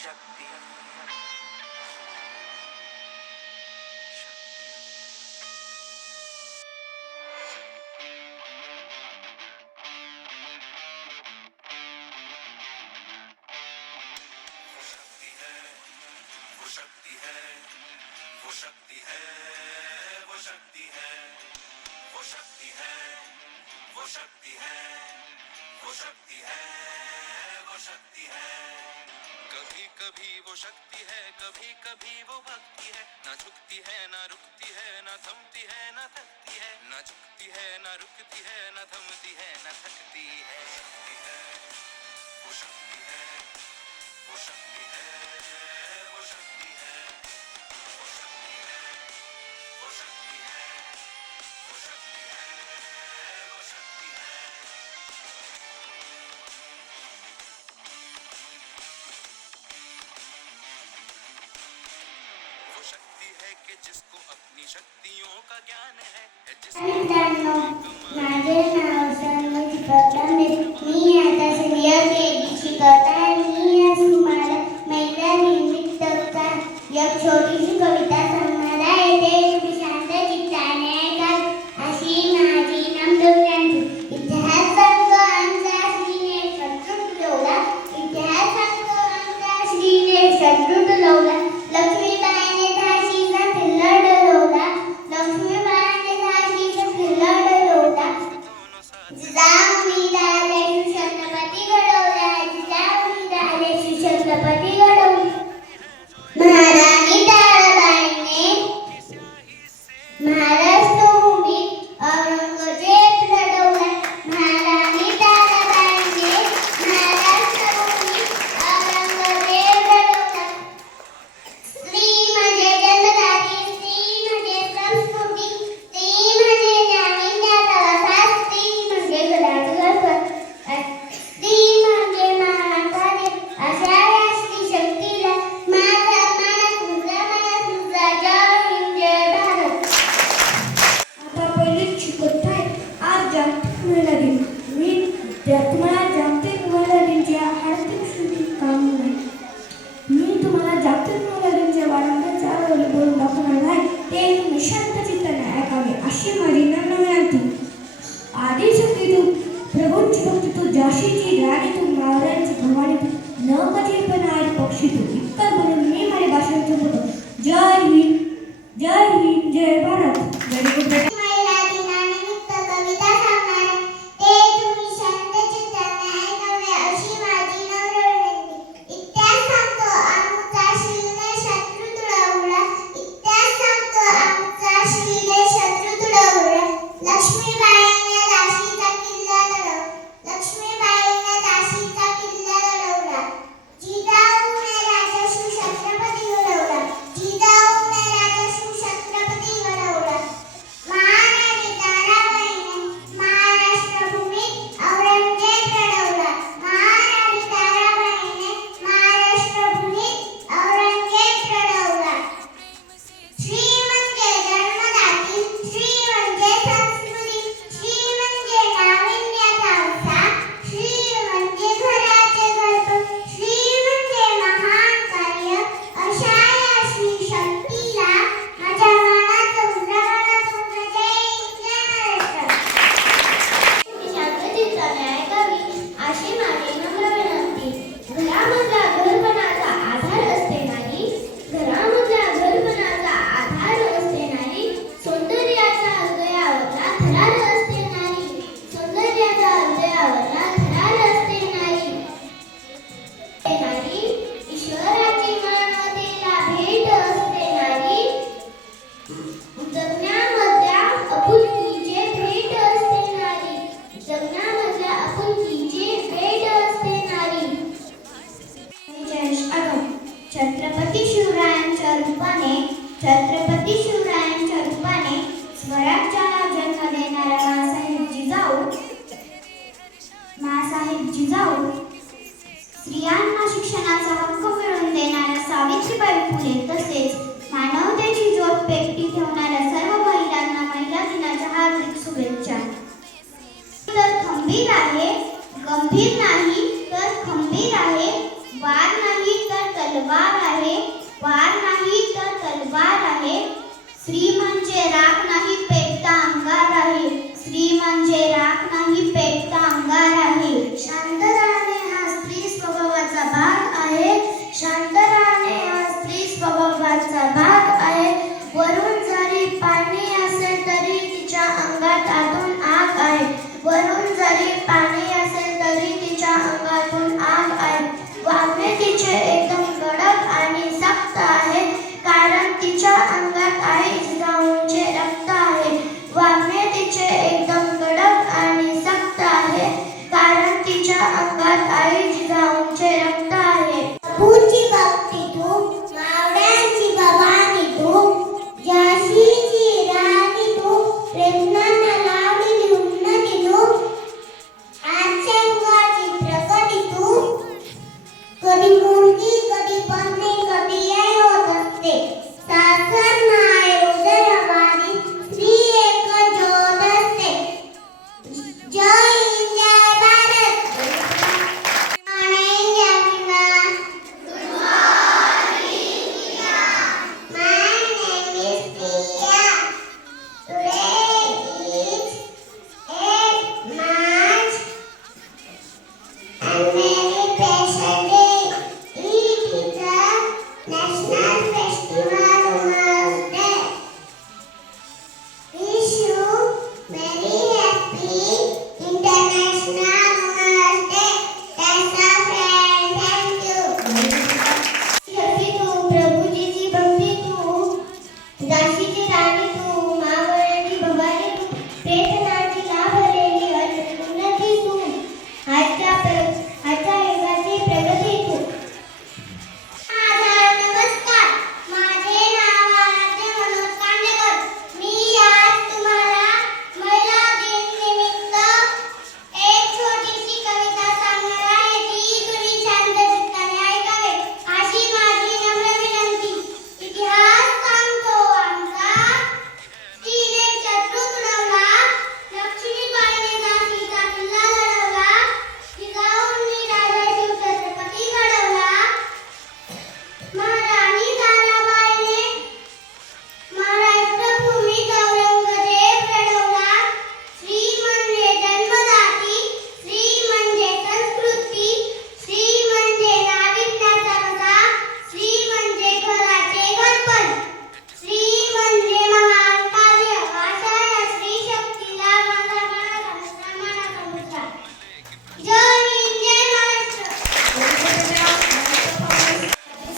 शक्ति वो शक्ति है वो शक्ति है वो शक्ति है वो शक्ति है वो शक्ति है वो शक्ति है वो शक्ति है कभी कभी वो शक्ति है कभी कभी वो भक्ति है ना झुकती है ना रुकती है ना थमती है ना थकती है ना झुकती है ना रुकती है ना थमती है ना थकती है शक्ति है वो शक्ति है वो शक्ति है वो शक्ति है वो शक्ति है वो शक्ति है वो शक्ति है वो शक्ति है वो शक्ति है कि जिसको अपनी शक्तियों का ज्ञान है मित्रांनो, माझे नाव सन्मती प्रथम मी आता सिनियर केजी शिकत आहे. मी आज तुम्हाला महिला निर्मित एक छोटीशी कविता सांगणार आहे. ते तुम्ही शांत चित्ताने ऐका. अशी माझी नामधुरांची इतिहास सांगतो आमचा श्रीने शत्रू तुडवला. इतिहास सांगतो आमचा श्रीने शत्रू तुडवला. लक्ष्मीबाईने झाशीचा किल्ला डरवला. लक्ष्मीबाईने झाशीचा किल्ला डरवला. जिजाऊनी राजे छत्रपती घडवला. जिजाऊनी राजे छत्रपती घडवला. महाराणी ताराबाईने महाराष्ट्र भूमीत औरंगजेब लढवला. महाराणी ताराबाईने महाराष्ट्र भूमीत औरंगजेब लढवला. स्त्री म्हणजे जन्मदाती, स्त्री म्हणजे संस्कृती, स्त्री म्हणजे जाणीवण्याचा वसा, स्त्री म्हणजे घराचं घरपण, स्त्री म्हणजे महान कार्य. अशा या स्त्री शक्तीला माझा मानस मुद्रा जय हिंद जय भारत. आता पहिलीच शिकत आहे. आज जागतिक महिला दिन. मी तुम्हाला जागतिक महिला दिनाच्या हार्दिक शुभेच्छा. मी तुम्हाला जागतिक महिला दिनाच्या वारंवार 4 वेळा बोलून दाखवणार आहे. ते तुम्ही शांत चित्ताने ऐकावे अशी माझी नम्र विनंती. आदिशक्ती तू, प्रभूंची भक्ती तू, झाशीची राणी तू, मावळ्यांची भवानी तू, नवकथेपण आहे पक्षी तू. इतकं बोलून मी माझे भाषण संपवतो. जय हिंद जय भारत. Very good. महिला दिनानिमित्त कविता सांगणार आहे. ते तुम्ही शांत चित्ताने ऐकावे अशी माझी नम्र विनंती. इतिहास सांगतो आमचा श्रीने शत्रू तुडवला. इतिहास सांगतो आमचा श्रीने शत्रू तुडवला. लक्ष्मीबाईने झाशीचा किल्ला लढवला. लक्ष्मीबाईने झाशीचा किल्ला लढवला. जिजाऊने राजश्री छत्रपती घडवला. जिजाऊने राजश्री छत्रपती घडवला. महाराणी ताराबाईने महाराष्ट्र भूमीत औरंगजेब लढवला. महाराणी ताराबाईने महाराष्ट्र भूमीत औरंगजेब लढवला. श्री म्हणजे जन्मदाती, श्री म्हणजे संस्कृती, श्री म्हणजे नाविन्याचा वसा, श्री म्हणजे घराचे घरपण, श्री म्हणजे महान कार्य. अशा या श्री शक्तीला माझ्या मनात उमरावला जय हिंद जय महाराष्ट्र. तुम्ही शांत चित्ताने ऐकावी अशी माझी नम्र विनंती. घरामधला घरपणाचा आधार असते नारी. घरामधला घरपणाचा आधार असते नारी. सौंदर्याच्या हृदयावरला थरार असते नारी. सौंदर्याच्या हृदयावरला थरार असते नारी. नारी ईश्वराची मानवतेला भेट असते नारी. जगण्यामधल्या आपुलकीचे भेट असते नारी. जगण्यामधल्या आपुलकीचे भेट असते नारी. छत्रपती शिवरायांच्या रूपाने स्वराज्याला जन्म देणाऱ्या माँसाहेब जिजाऊ, स्त्रियांना शिक्षणाचा हक्क मिळवून देणाऱ्या सावित्रीबाई फुले, तसेच मानवतेची ज्योत पेटती ठेवणाऱ्या सर्व महिलांना महिला दिनाच्या हार्दिक शुभेच्छा. तर खंबीर आहे, गंभीर नाही तर खंबीर आहे, वार नाही तर आहे, वार नाही तर तलवार आहे. स्त्री म्हणजे राख नाही पेटता अंगार आहे. स्त्री म्हणजे राख नाही पेटता अंगार आहे. शांत राहणे हा स्त्री स्वभावाचा भाग आहे. शांत राहणे हा स्त्री स्वभावाचा भाग आहे. वरून जरी पाणी असेल तरी तिच्या अंगात आतून आग आहे. वरून जरी पाणी असेल तरी तिच्या अंगातून आग आहे. वागणे तिचे एकदम कडक आणि सक्त आहे, कारण तिच्या अंगात आई जिजाऊंचे रक्त आहे. वागणे तिचे एकदम कडक आणि सक्त आहे, कारण तिच्या अंगात आई जिजाऊंचे रक्त आहे. प्रभूची भक्ती तू, मावळ्यांची भवानी तू, झाशीची राणी तू, प्रेमनांना लावलेली उन्नती तू, आजच्या प्रगती तू. कधी मुलगी कधी पत्नी कधी आई होत असते. सासर नाही उदयवारी, स्त्री एक ज्योत असते. जय हिंद जय Bharat. My name is Priya. Today is 8 March and very special day. It is a national festival Women's Day. Wish you very happy International Women's Day. That's a friend. Thank you. शक्ती तू, प्रभुजीची भक्ती तू, झाशीची राणी तू, मावळ्यांची भवानी तू, प्रेतनाची लाभलेली उन्नती तू, आजच्या युगाची प्रगती तू. माझा नमस्कार. माझे नाव आराध्य मनोज कांडेकर. मी आज तुम्हाला महिला दिन निमित्त एक छोटीशी कविता सांगणार आहे. ती तुम्ही शांत चित्ताने ऐकावे अशी माझी नम्र विनंती. इतिहास सांगतो आमचा, स्त्रीने शत्रू तुडवला, लक्ष्मीबाईने झाशीचा किल्ला लढवला, जिजाऊंनी राजा शिवछत्रपती घडवला, महाराणी ताराबाईने महाराष्ट्रभूमीत औरंगजेब लढवला. स्त्री म्हणजे जन्मदाती, स्त्री म्हणजे संस्कृती, स्त्री म्हणजे नाविन्याचा वसा, स्त्री म्हणजे घराचे घरपण, स्त्री म्हणजे महान कार्य. अशा या स्त्री शक्तीला माझा मानाचा मुजरा. जय हिंद जय महाराष्ट्र.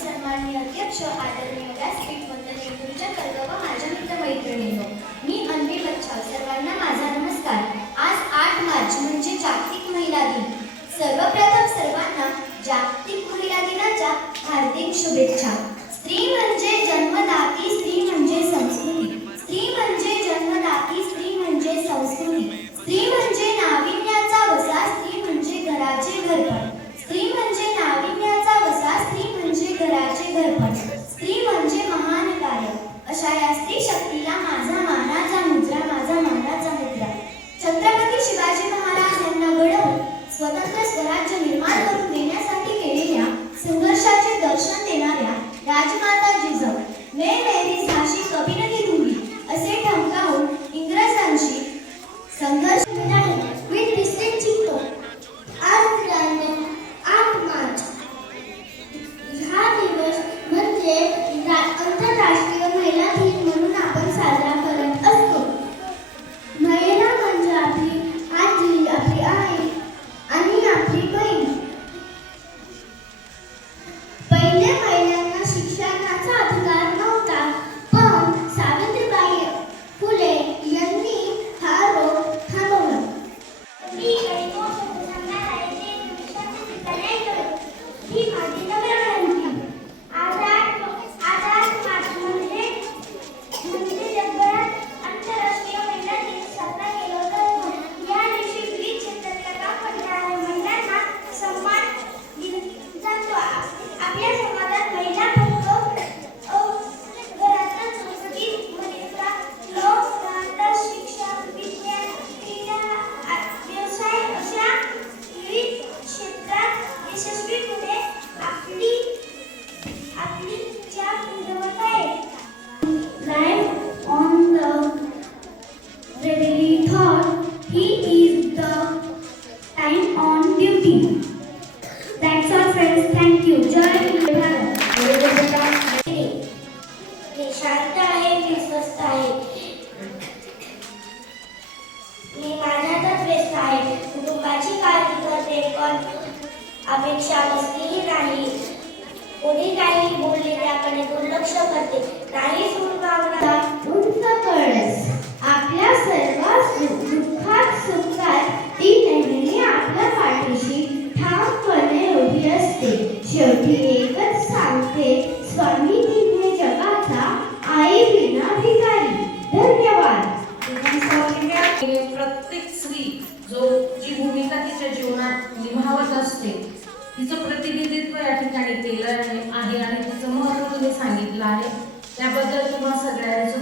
सन्माननीय अध्यक्ष, आदरणीय व्यासपीठ, वंदनीय गुरुजनवर्ग व माझ्या मित्रमैत्रिणींनो, मी अन्वी बच्चा. सर्वांना माझा नमस्कार. आज 8 मार्च म्हणजे जागतिक महिला दिन. सर्वप्रथम सर्वांना जागतिक महिला दिनाच्या हार्दिक शुभेच्छा. स्त्री म्हणजे जन्मदाती, स्त्री म्हणजे संस्कृती. स्त्री म्हणजे जन्मदाती, स्त्री म्हणजे संस्कृती. स्त्री म्हणजे नाविन्याचा वसा, स्त्री म्हणजे घराचे घरपण. स्त्री म्हणजे नाविन्याचा वसा, स्त्री म्हणजे घराचे घरपण. स्त्री म्हणजे महान कार्य. अशा या स्त्री शक्तीला माझा मानाचा मुजरा, माझा मानाचा मुद्रा. छत्रपती शिवाजी महाराज यांना घडवून स्वतंत्र स्वराज्य निर्माण करून देण्यासाठी केलेल्या संघर्षाचे दर्शन देणाऱ्या राजमाता जिजाऊ, मैं मेरी झाशी कभी नहीं दूंगी असे ठमकावून इंग्रजांशी संघर्ष With distinct चित्तो, आज दिनांक 8 मार्च हा दिवस म्हणजे आंतरराष्ट्रीय महिला दिन म्हणून आपण साजरा करत असतो. महिला म्हणजे आपली आजी, आपली आई आणि आपली बहीण. पहिले महिलांना शिक्षणाचा अधिकार नव्हता, पण सावित्रीबाई फुले यांनी हा रोग थांबवला. Duty. That's all friends. Thank you. जय हिंद भारत. मी शांत आहे, मी स्वस्त आहे, मी माझ्यातच व्यस्त आहे. कुटुंबाची काळजी करते, पण अपेक्षा कसलीही नाही. कोणी काही बोलले त्याकडे दुर्लक्ष करते. नाही सुरभावना. उंच कळस आपल्या सर्व दुःखात सुखात ती नेहमी आपल्या पाठीशी ठामपणे उभी असते. शेवटी एकच सांगते, स्वामी तिथे जगाचा, आई विना भिकारी. धन्यवाद. प्रत्येक स्त्री जी भूमिका तिच्या जीवनात निभावत असते तिचं प्रतिनिधित्व या ठिकाणी केलं आहे आणि तिचं महत्त्व तुम्ही सांगितलं आहे. त्याबद्दल तुम्हा सगळ्यांचं